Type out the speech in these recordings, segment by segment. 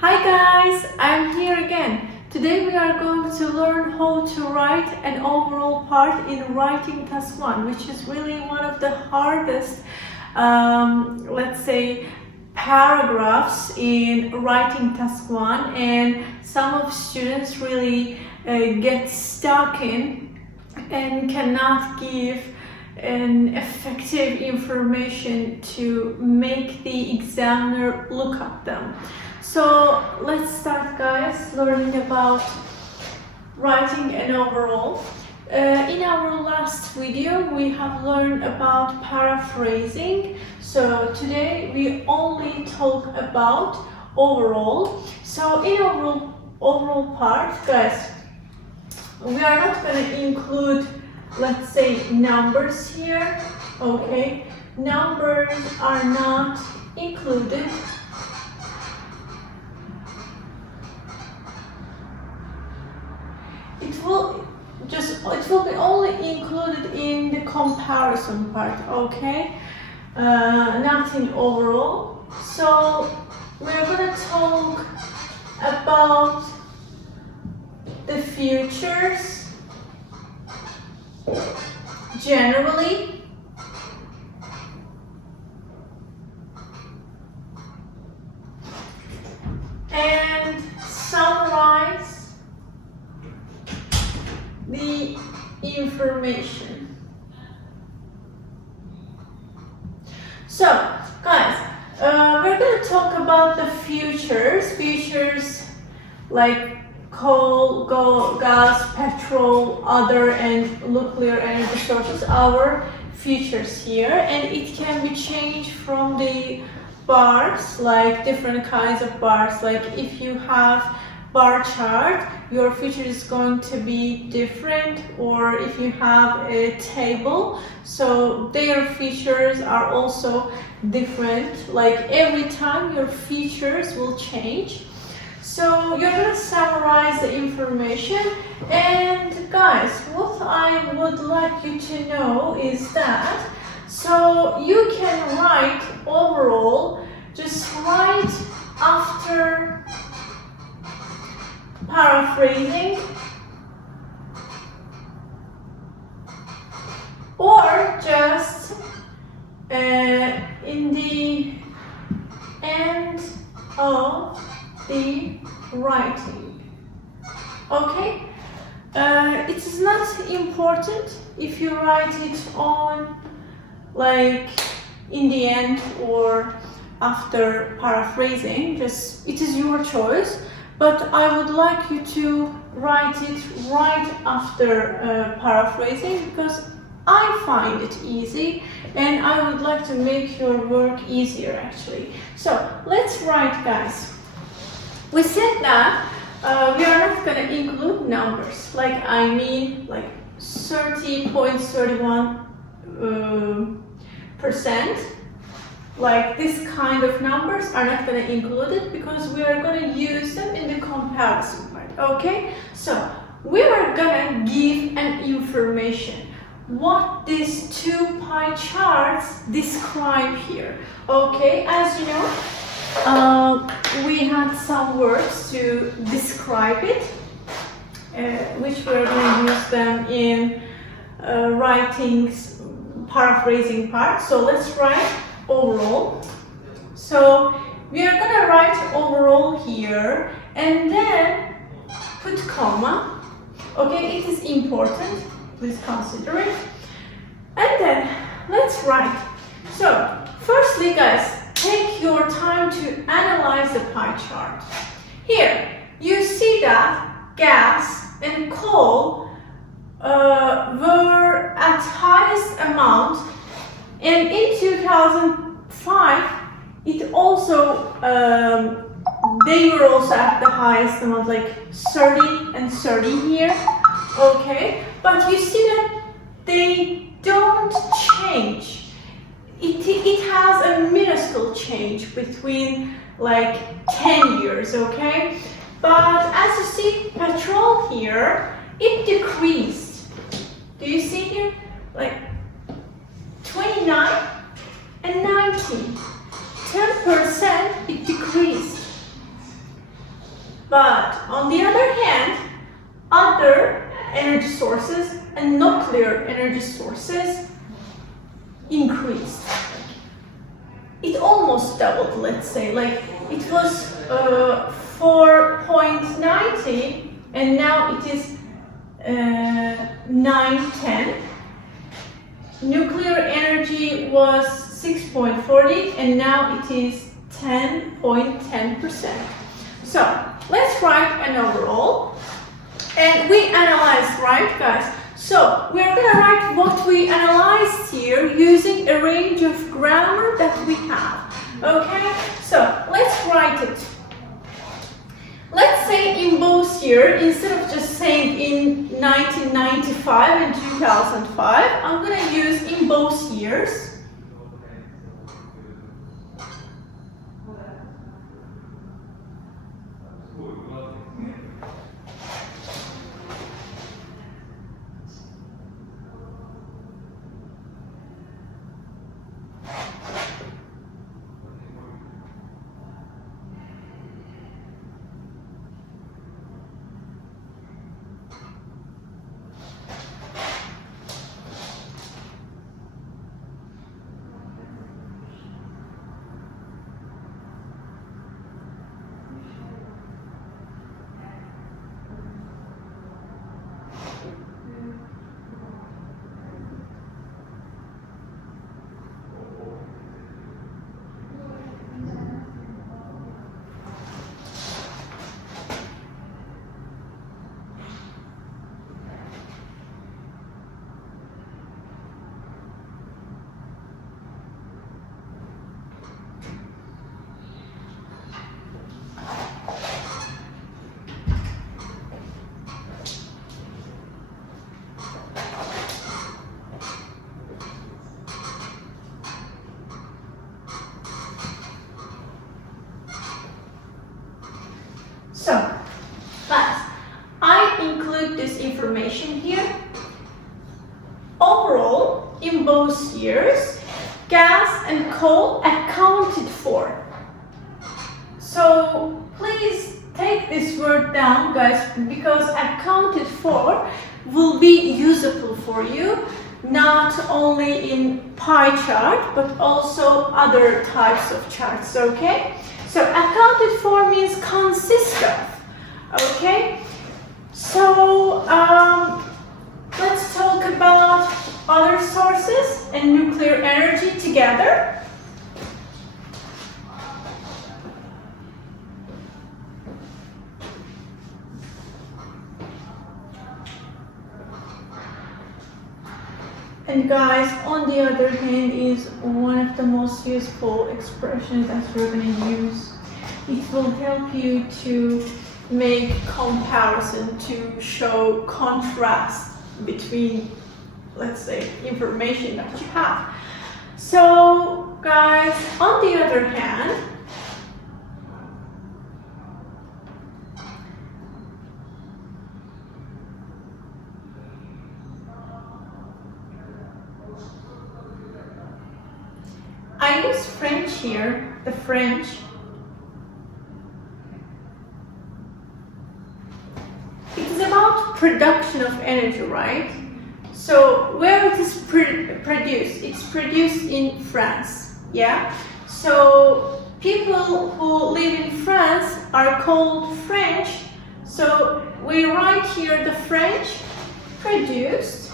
Hi guys, I'm here again. Today we are going to learn how to write an overall part in writing task 1, which is really one of the hardest, let's say, paragraphs in writing task 1, and some of students really get stuck in and cannot give an effective information to make the examiner look at them. So let's start, guys, learning about writing an overall. In our last video we have learned about paraphrasing, so today we only talk about overall. So in overall part, guys, we are not going to include, let's say, numbers here. Okay, numbers are not included. It will be only included in the comparison part, okay? Not in overall. So we're going to talk about the futures generally, and summarize the information. So, guys, we're going to talk about the futures like coal, gas, petrol, other and nuclear energy sources, our futures here, and it can be changed from the bars, like different kinds of bars. Like if you have bar chart, your future is going to be different, or if you have a table, so their features are also different. Like every time your features will change. So you're going to summarize the information, and guys, what I would like you to know is that, so you can write overall, just write after paraphrasing, or just in the end of the writing. Okay, it is not important if you write it on like in the end or after paraphrasing, just it is your choice. But I would like you to write it right after paraphrasing, because I find it easy and I would like to make your work easier actually. So let's write, guys. We said that we are not going to include numbers, like 30.31%. Like this kind of numbers are not going to include it, because we are going to use them in the comparison part. Okay, so we are going to give an information what these two pie charts describe here. Okay, as you know, we had some words to describe it, which we're going to use them in writing's paraphrasing part. So let's write overall. So we are going to write overall here and then put comma. Okay, it is important, please consider it. And then let's write. So firstly, guys, take your time to analyze the pie chart. Here you see that gas and coal were at highest amount, and in 2005 it also they were also at the highest amount, like 30 and 30 here. Okay, but you see that they don't change. It has a minuscule change between like 10 years, okay? But as you see, petrol here, it decreased. Do you see here? Like 29 and 19. 10% it decreased. But on the other hand, other energy sources and nuclear energy sources increased. It almost doubled, let's say. Like it was 4.90 and now it is 910. Nuclear energy was 6.40 and now it is 10.10%. So let's write an overall. And we analyzed, right, guys? So we're gonna write what we analyzed here using a range of grammar that we have. Okay? So let's write it. Let's say in both years, instead of just saying in 1995 and 2005, I'm gonna use in both years. So, guys, I include this information here. Overall, in both years, gas and coal accounted for. So, please take this word down, guys, because accounted for will be useful for you, not only in pie chart, but also other types of charts, okay? So accounted for means consist of, okay? So let's talk about other sources and nuclear energy together. And guys, on the other hand, is one of the most useful expressions that we're going to use. It will help you to make comparison, to show contrast between, let's say, information that you have. So, guys, on the other hand, I use French here, the French. It is about production of energy, right? So where it is produced? It's produced in France, yeah? So people who live in France are called French. So we write here the French produced.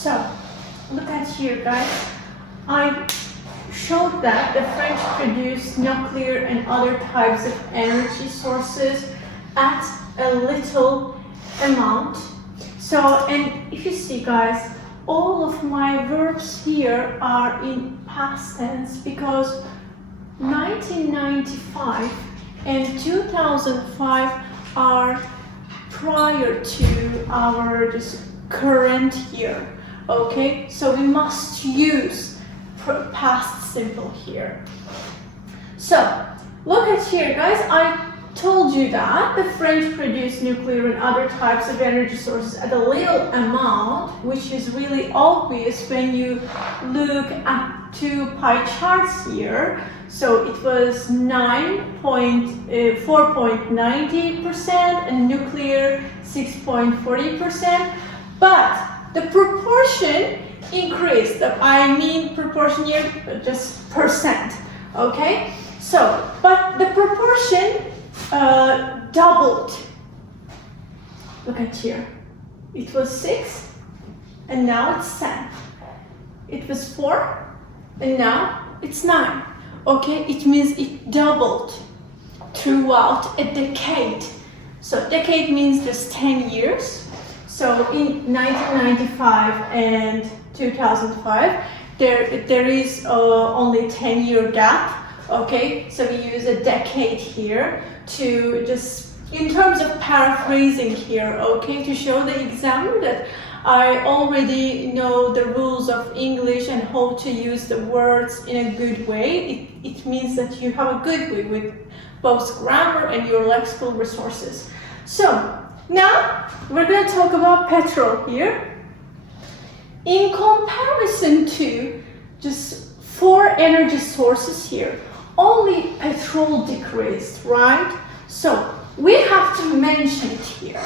So, look at here, guys. I showed that the French produced nuclear and other types of energy sources at a little amount. So, and if you see, guys, all of my verbs here are in past tense because 1995 and 2005 are prior to our just current year. Okay, so we must use past simple here. So look at here, guys. I told you that the French produced nuclear and other types of energy sources at a little amount, which is really obvious when you look at two pie charts here. So it was 4.90% and nuclear 6.40%, but the proportion increased. I mean proportion here, just percent, okay? So, but the proportion doubled. Look at here. It was 6 and now it's 10. It was 4 and now it's 9. Okay, it means it doubled throughout a decade. So decade means just 10 years. So in 1995 and 2005, there is only 10-year gap. Okay, so we use a decade here to just, in terms of paraphrasing here, okay, to show the examiner that I already know the rules of English and how to use the words in a good way. It means that you have a good way with both grammar and your lexical resources. So now we're going to talk about petrol here. In comparison to just 4 energy sources here, only petrol decreased, right? So we have to mention it here.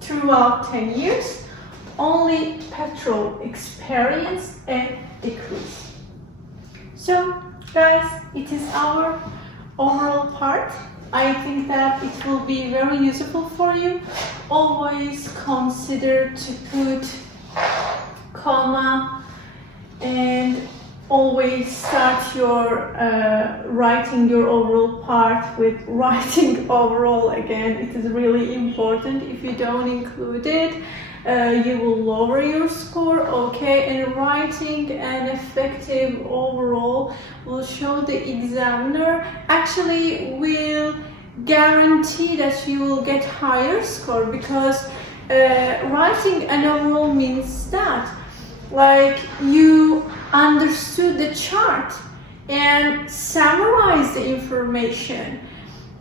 Throughout 10 years, only petrol experienced a decrease. So, guys, it is our overall part. I think that it will be very useful for you. Always consider to put comma and always start your writing your overall part with writing overall again. It is really important. If you don't include it, you will lower your score, okay? And writing an effective overall will show the examiner, actually will guarantee that you will get higher score, because writing an overall means that like you understood the chart and summarize the information,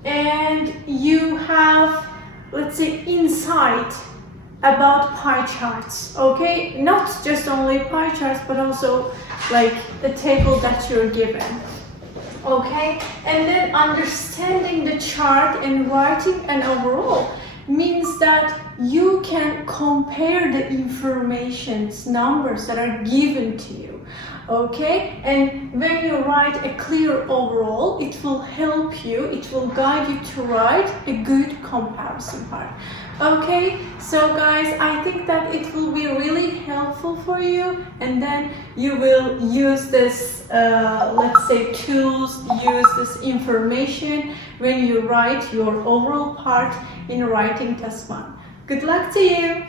and you have, let's say, insight about pie charts, okay? Not just only pie charts, but also like the table that you're given, okay? And then understanding the chart and writing an overall means that you can compare the information's numbers that are given to you, okay? And when you write a clear overall, it will help you, it will guide you to write a good comparison part. Okay, so guys, I think that it will be really helpful for you, and then you will use this, let's say, tools, use this information when you write your overall part in writing test 1. Good luck to you!